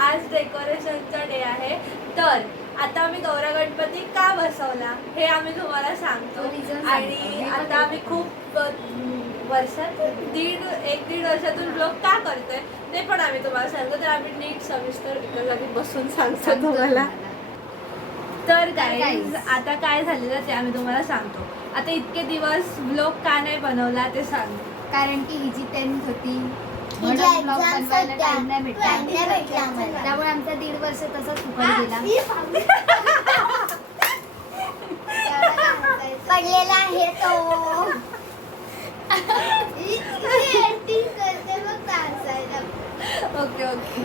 आज डेकोरेशनचा डे आहे. तर आता आम्ही गौरा गणपती का बसवला हे आम्ही तुम्हाला सांगतो. आणि आता आम्ही खूप वर्षात एक दीड वर्षातून ब्लॉग का करतोय ते पण आम्ही तुम्हाला सांगतो. तर आम्ही नीट सविस्तर एका जागी बसून सांगतो तुम्हाला. तर गाईज आता काय झालेलं ते आम्ही तुम्हाला सांगतो. आता इतके दिवस ब्लॉग का नाही बनवला ते सांगतो. कारण की हिची 10th होती, टाइम नाही भेटला, त्यामुळे आमचा 1.5 वर्ष तसाच फुकट गेला. पडलेला आहे तो. Okay okay.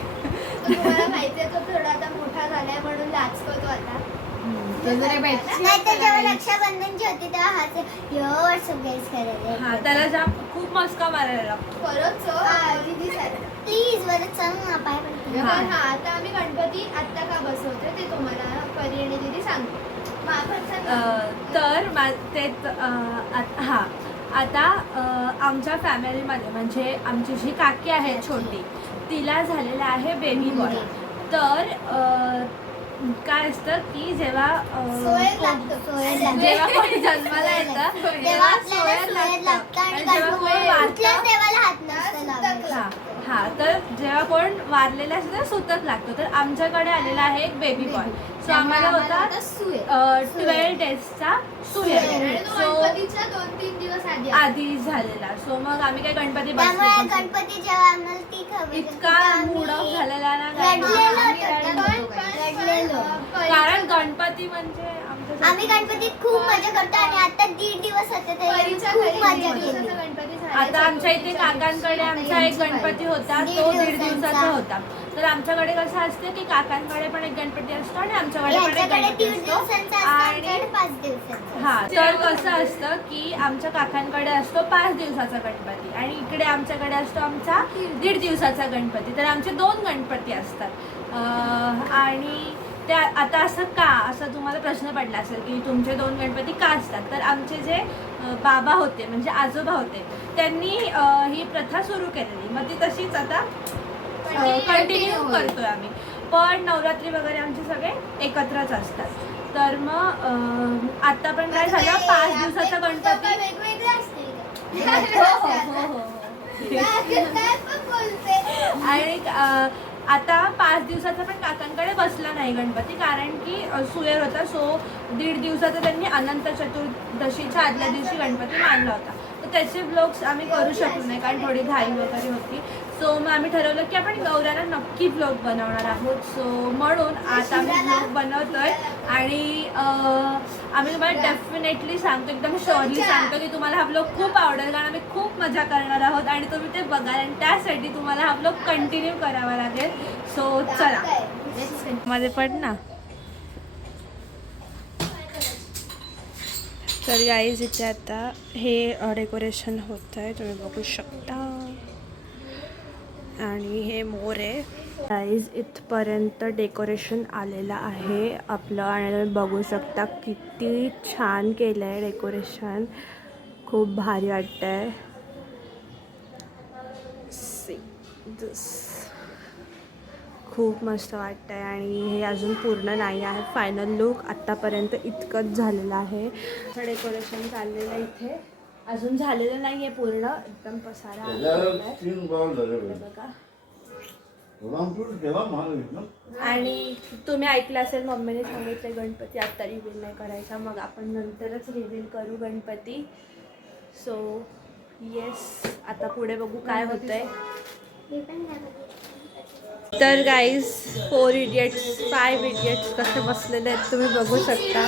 तुम्हाला माहितीये तो थोडा आता मोठा झालाय म्हणून लाजतो आता. नाही तर जेव्हा रक्षाबंधनची होती तेव्हा हात व्हॉट्सअप गाईज करायला. हा त्याला जाम खूप मस्का मारायला लागतो. खरंच प्लीज बरं चल ना पाय पडते. हा आता आम्ही गणपती आता का बसवतोय ते तुम्हाला परी आणि दीदी सांगतो. तर ते हा आता आमच्या फॅमिलीमध्ये म्हणजे आमची जी काकी आहे छोटी तिला झालेलं आहे बेबी बॉय. तर काय असतं की जेव्हा कोणी जन्माला येतं तेव्हा सोयर लागतं आणि जेव्हा कोण वारतं हा तर जेव्हा कोण वारलेला असतं सुतक लागतो. तर आमच्याकडे आलेला आहे एक बेबी बॉय. सो आम्हाला होता 12 डेजचा सुयर. सो 2-3 दिवस आधी झालेला. सो मग आम्ही काय गणपती गणपती जेव्हा आम्हाला ती खबर इतका मूड ऑफ झालेला ना कारण गणपती म्हणजे आम्ही गणपतीत खूप मजा करतो आणि आता 1.5 दिवस होते खूप मजा केली. आता आमच्या इथे काकांकडे आमचा एक गणपती होता तो 1.5 दिवसाचा होता. तर आमच्याकडे कसं असते की काकांकडे पण एक गणपती असतो आणि आमच्याकडे पण एक गणपती असतो. आणि 5 दिवसाचा. हा तर कसं असतं की आमच्या काकांकडे असतो 5 दिवसाचा गणपती आणि इकडे आमच्याकडे असतो आमचा 1.5 दिवसाचा गणपती. तर आमचे 2 गणपती असतात. आणि त्या आता असं का असं तुम्हाला प्रश्न पडला असेल की तुमचे 2 गणपती का असतात. तर आमचे जे बाबा होते म्हणजे आजोबा होते त्यांनी ही प्रथा सुरू केलेली. मग ती तशीच आता कंटिन्यू करतोय आम्ही. पण नवरात्री वगैरे आमचे सगळे एकत्रच असतात. तर मग आता पण काय झालं 5 दिवसाचा गणपती वेगवेगळे असते. आणि आता 5 दिवसाचा पण काकांकडे बसला नाही गणपती कारण की सुयर होता. सो 1.5 दिवसाचा त्यांनी अनंत चतुर्दशीच्या आदल्या दिवशी गणपती मानला होता. तर त्याचे ब्लॉग्स आम्ही करू शकलो नाही कारण थोडी घाई वगैरे होती. सो मग आम्ही ठरवलं की आपण गौऱ्याला नक्की ब्लॉग बनवणार आहोत. सो म्हणून आता आम्ही ब्लॉग बनवतोय आणि आम्ही तुम्हाला डेफिनेटली सांगतो एकदम श्युअरली सांगतो की तुम्हाला हा ब्लॉग खूप आवडेल कारण आम्ही खूप मजा करणार आहोत आणि तुम्ही ते बघाल आणि त्यासाठी तुम्हाला हा ब्लॉग कंटिन्यू करावा लागेल. सो चला मध्ये पड ना. तर गाईज इथे आता हे डेकोरेशन होत आहे तुम्ही बघू शकता आणि हे मोर आहे. गाईज इथपर्यंत डेकोरेशन आलेलं आहे आपलं आणि तुम्ही बघू शकता किती छान केलं आहे डेकोरेशन. खूप भारी वाटतं आहे. खूप मस्त वाटतं आहे आणि हे अजून पूर्ण नाही आहे. फायनल लुक आत्तापर्यंत इतकंच झालेलं आहे. डेकोरेशन चाललेलं आहे इथे अजून झालेलं नाही आहे पूर्ण. एकदम पसारा बघा. आणि तुम्ही ऐकलं असेल मम्मीने सांगितलं गणपती आत्ता रिव्हील नाही करायचा मग आपण नंतरच रिव्हील करू गणपती. सो येस आता पुढे बघू काय होतंय. तर गाईज 4 इडियट्स 5 इडियट्स कसे बसलेले आहेत तुम्ही बघू शकता.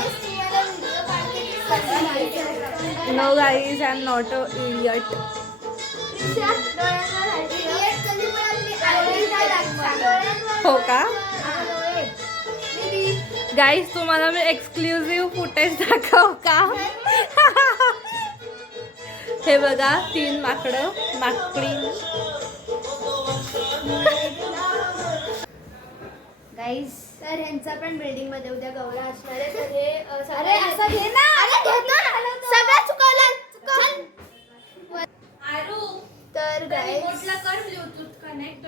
No guys I am not a idiot. हो का गाईज तुम्हाला मी एक्सक्लुझिव्ह फुटेज दाखव का. हे बघा 3 माकडी. गाईज तर ह्यांचा पण बिल्डिंग मध्ये उद्या गौरा असणार आहे. तर हे अरे असं घे ना. अरे घेतो सगळं चुकवलं. तर गाईज कर ब्लूटूथ कनेक्ट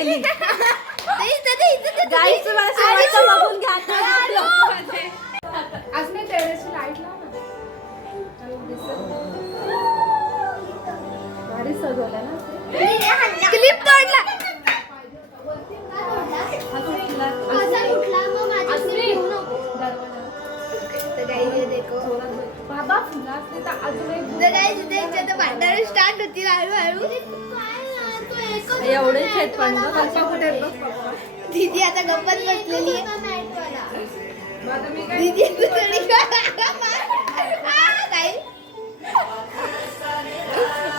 गेली. गाईस तुम्हाला शेवटचं बघून घ्या आता. आज मी टेरेसची लाईट लाव ना. भारी सजवलं ना. क्लिप तोडला. कसा कुठला मग माझी घेऊ नको. तर guys, हे देखो. बाबा फुलं असते तर अजून एक तर guys, इथे याच्यात भांडणं स्टार्ट होती हळूहळू. एवढेच आहेत पण गं, कसं कुठे दीदी आता गप्पत बसलेली आहे. मग आता मी काय दीदी थोडी काय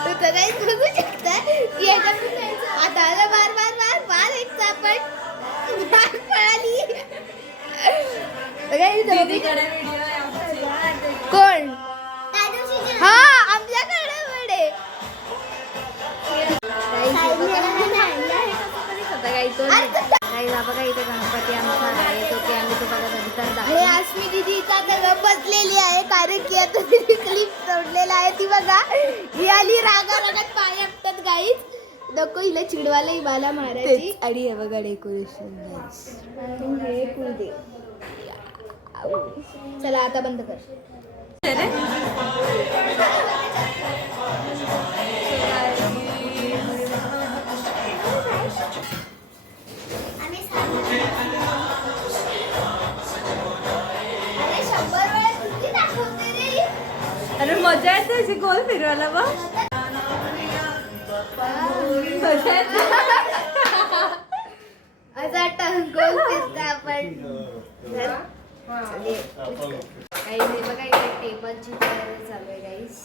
तर काही बघू शकता की आता बार बार बार बार एक चापट बार पळाली. दीदीकडे व्हिडिओ आहे आमची. कोण त्या दिवशी हा आमच्याकडे वडे बघा इथे गणपती आमचा आहे तो की आम्ही तुम्हाला नंतर आणि आश्मी दीदी इथं आता बसलेली आहे कारण की आता तिने क्लिप तोडलेला आहे. ती बघा ही आली रागा रागात पाय आपतात गाईच नको हिला चिडवायला मला मारायची. आणि हे बघा डेकोरेशन हे कुलदे. चला आता बंद कर. आम्ही अरे 100 वेळा किती दाखवते रे. अरे मजा येते अशी गोल फिरवायला बघ. मजा येते. असा टंगोल फिरता आपण. बघा इथे टेबलची तयारी चालू आहे गाईस.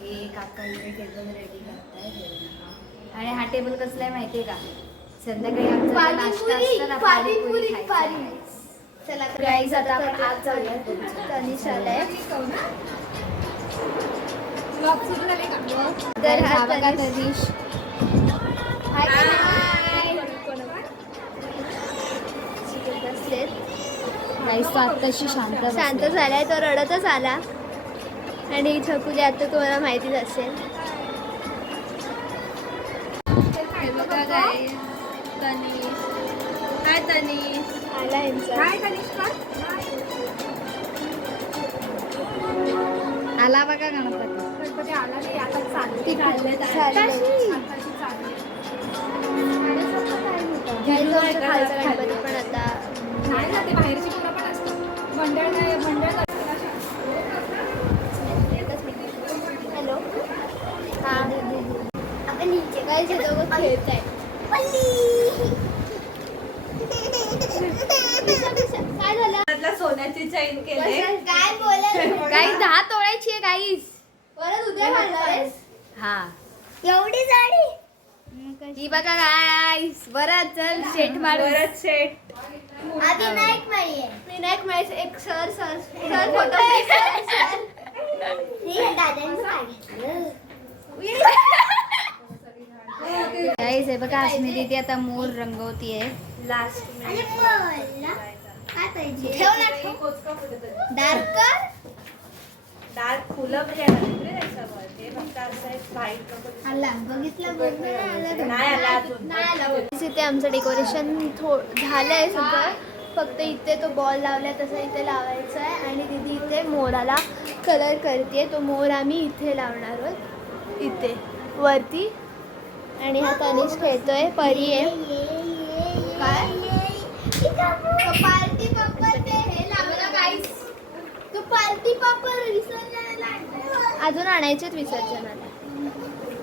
हे काका इथे टेबल रेडी करताय आणि हा टेबल कसला आहे माहितीये का संध्याकाळी आमचा नाश्ता असतो ना पाणीपुरी खायची. चला गाईस आता आपण आज जाऊया. तनिष आलाय तर हा बघा तनिष. गाईस तो आत्ताशी शांत झालाय. तो रडतच आला आणि छकुली आता तुम्हाला माहितीच असेल. बघा गाईस, तनिष. हाय तनिष. आला यांचा आला बघा गणपती. गणपती आला नाही आता ती चालले गणपती पण आता नाही ना ते बाहेरची मुलं पण असतात. मंडळ नाही मंडळ हॅलो हा आपण नीचे काय दोघं खेळत आहे. काय झालं त्यातला सोन्याची चैन केले. काय बोलायला गाईस 10 तोळ्याची आहे गाईस. परत उद्या घालणार आहेस? हा एवढी साडी ही बघा गाईस. बरं चल शेट मारू. परत सेट. आधी नाईक नाहीये. विनायक महेश एक सर फोटो दादांनी सांगितलं. गाईस हे बघा अस्मी दीदी आता मोर रंगवतीये. लास्ट आणि बोलला काय पाहिजे ठेव ना ठेव. डार्क डार्क फुलं पण येणार आहेत रे त्याच्यावर. ते फक्त असं एक व्हाईट नको. आला बघितलं बघ नाही आला अजून. नाही आला. इथे आमचं डेकोरेशन झालंय सगळं. फक्त इथे तो बॉल लावलाय तसा इथे लावायचा आहे आणि दीदी इथे मोराला कलर करते. तो मोर आम्ही इथे लावणार आहोत इथे वरती. आणि हा तनिष खेळतोय. परी आहे काय पार्टी पप्पा ते हे लावला गाईस. तो पार्टी पप्पा विसरलेला अजून आणायचेच विसर्जनाला.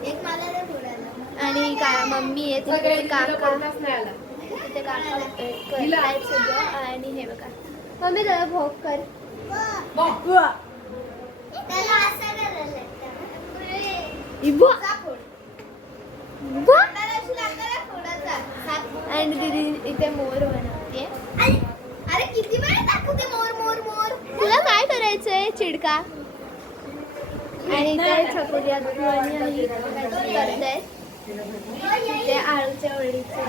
एक मला दे थोड्याला. आणि का मम्मी आहे तिथे काका नाही आला. तिथे काका करतायत सगळं. आणि हे बघा मम्मी जरा भोग कर. त्याला असं करायला लागतं. आणि दीदी इथे मोर बनवते. अरे किती वेळा दाखवते मोर मोर मोर. तुला काय करायचंय चिडका. आणि इथे छकुली करतायत. ते आळूच्या वडीचे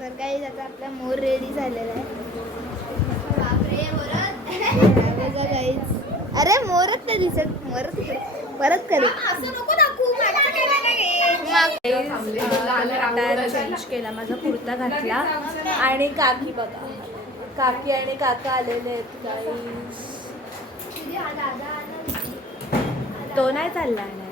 तर काही आता आपला मोर रेडी झालेला आहे. बापरे बोलत. बघा guys. अरे मोरच नाही दिसत मोरच परत करू असं नको दाखवू आता चेंज केला, माझा कुर्ता घातला आणि काकी बघा, काकी आणि काका आलेले आहेत guys. तो नाही चालला नाही.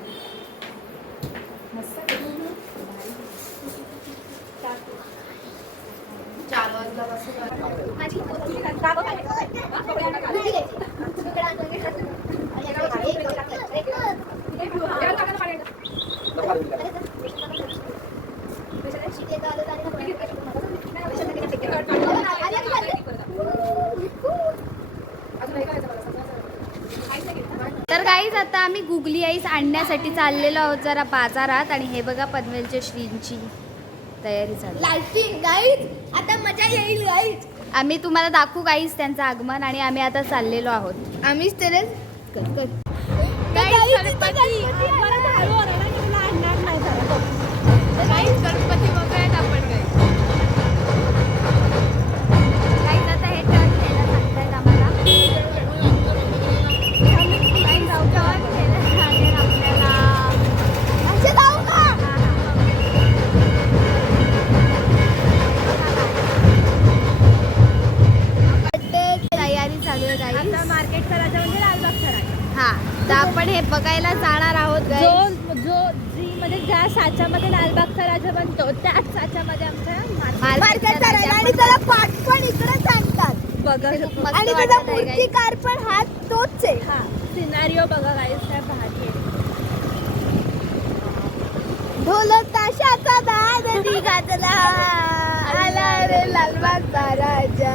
तर गाईज आता आम्ही गुगली आईस आणण्यासाठी चाललेलो आहोत जरा बाजारात. आणि हे बघा पनवेलच्या श्रींची तयारी चालू. लाईटिंग गाईज, आता मजा येईल गाईज. आम्ही तुम्हाला दाखवू गाईज त्यांचं आगमन. आणि आम्ही आता चाललेलो आहोत. आम्हीच तर गणपती बघूयात आपण गाईज. आता हे टर्न घ्यायला सांगतायत आम्हाला. गाईज टर्न घ्यायला सांगेल आपल्याला. तयारी चालू आहे गाईज. आता मार्केट करायचं म्हणजे लालबाग करायचं. हा, तर आपण हे बघायला जाणार आहोत गाईज. जो जी मध्ये ज्या साच्यामध्ये लालबागचा राजा बनतो त्याच साच्यामध्ये आमच्या मार्केटचा राजा आणि त्याला पाठ पण इकडेच आणतात बघा मस्त आणि त्याचा वाटत आहे guys. मूर्तिकार पण हा तोच आहे. हा सिनारिओ बघा गाईस, काय भारी आहे. ढोल ताशाचा नाद निघाला आला रे लालबागचा राजा.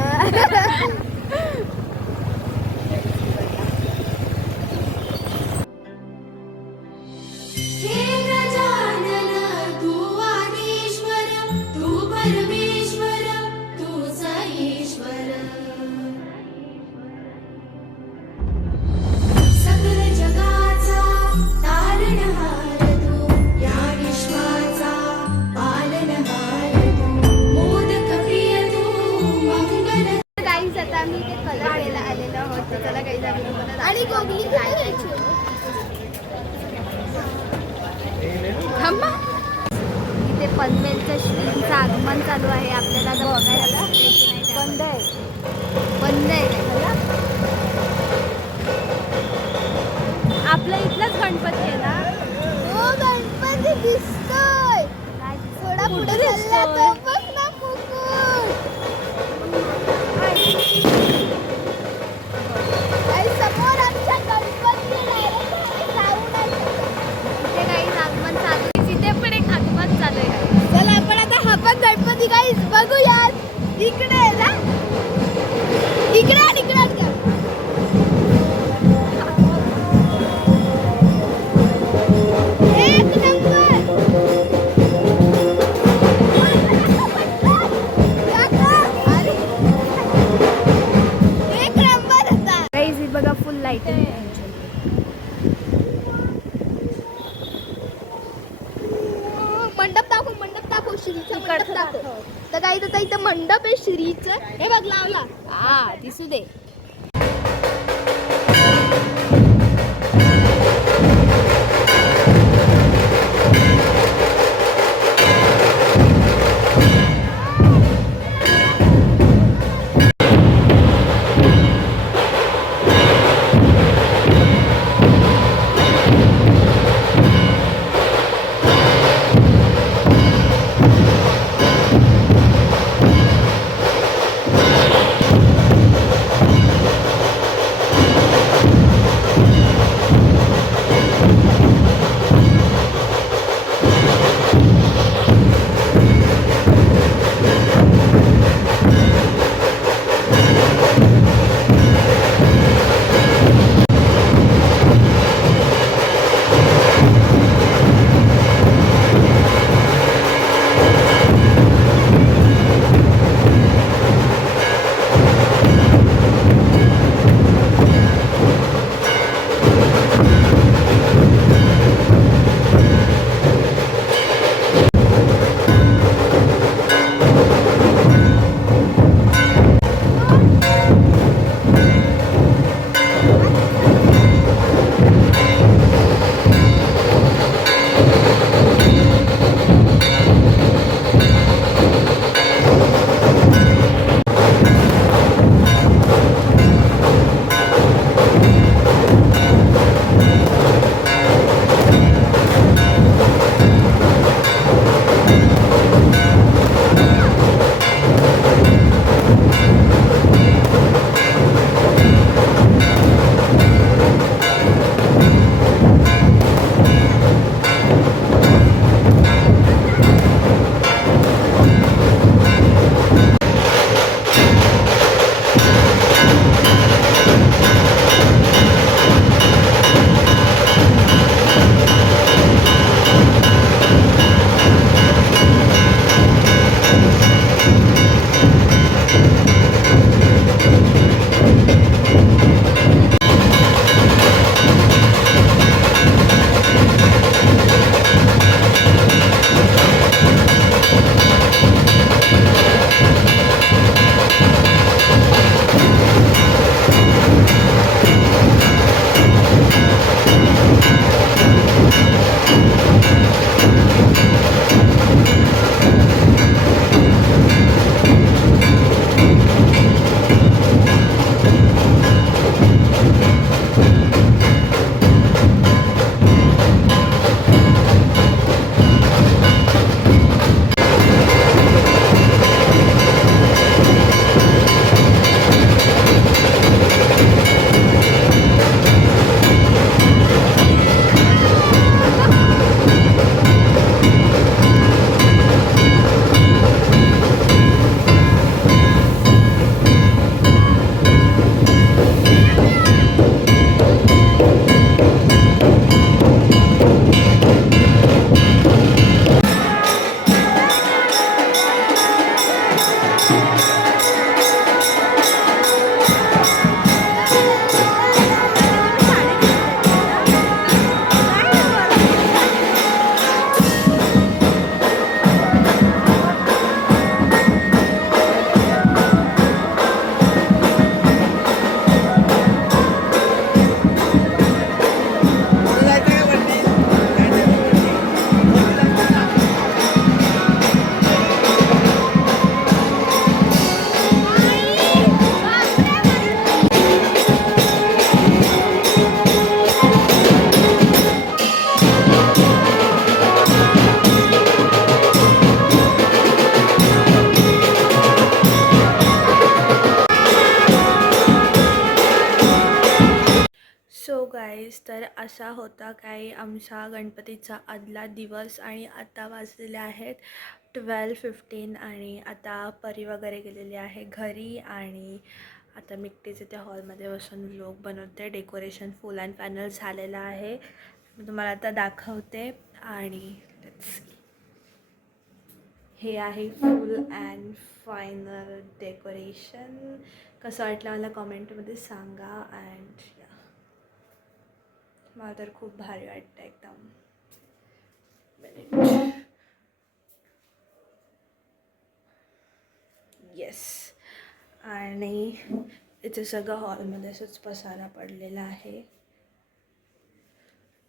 गाईज आता आम्ही इथे कलर घ्यायला आलेलो आहोत. तर चला गाईज आम्ही तुम्हाला आणि गोगली काय घ्यायची. थांबा. इथे पनवेलच्या श्रींचं आगमन चालू आहे. आपल्याला आता बघायला बंद आहे. बंद आहे काय? आपल्या इथलाच गणपती आहे ना. हो गणपती दिसतोय. थोडा पुढे चालला तो बघ ना मुकुट. आणि समोर आमच्या गणपती direct जाऊन आले. इथे गाईज आगमन चालू आहे. तिथे पण एक आगमन चालू आहे guys. चला आपण आता हा पण गणपती गाईज बघूयात. इकडे आहे ना, इकडे आण, इकडे आण. एक नंबर. काका, अरे. एक नंबर होता. गाईज ही बघा फुल लाईटिंग. मंडप दाखव श्रीचा मंडप दाखव. तर काही तर इथं मंडप आहे श्रीचं. हे बघ लावला. हा दिसू दे. गाईज, तर असा होता काही आमचा गणपतीचा आदला दिवस आणि आता वाजलेले आहेत 12:15 आणि आता परी वगैरे गेलेली आहे घरी आणि आता मी एकटीच त्या हॉलमध्ये बसून व्लॉग बनवते. डेकोरेशन फुल अँड फायनल झालेलं आहे. मी तुम्हाला आता दाखवते आणि let's see. हे आहे फुल अँड फायनल डेकोरेशन. कसं वाटलं मला कॉमेंटमध्ये सांगा. अँड मला तर खूप भारी वाटतं एकदम. येस. आणि इथे सगळं हॉलमध्ये असंच पसारा पडलेला आहे.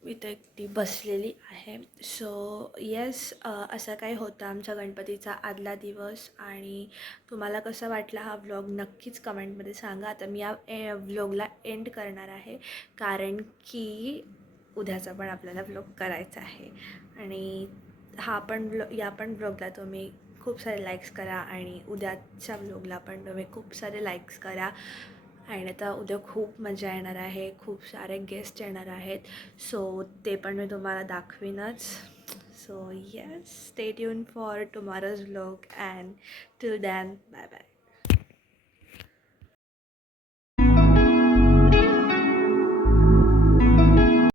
इथं एकटी बसलेली आहे. सो येस, असं काही होतं आमच्या गणपतीचा आदला दिवस. आणि तुम्हाला कसा वाटला हा व्लॉग नक्कीच कमेंटमध्ये सांगा. आता मी या व्लॉगला एंड करणार आहे कारण की उद्याचा पण आपल्याला व्लॉग करायचा आहे. आणि या पण व्लॉगला तुम्ही खूप सारे लाईक्स करा आणि उद्याच्या व्लॉगला पण तुम्ही खूप सारे लाईक्स करा. आणि आता उद्या खूप मजा येणार आहे. खूप सारे गेस्ट येणार आहेत. सो ते पण मी तुम्हाला दाखवीनच. So yes, stay tune for tomorrow's vlog and till then bye bye.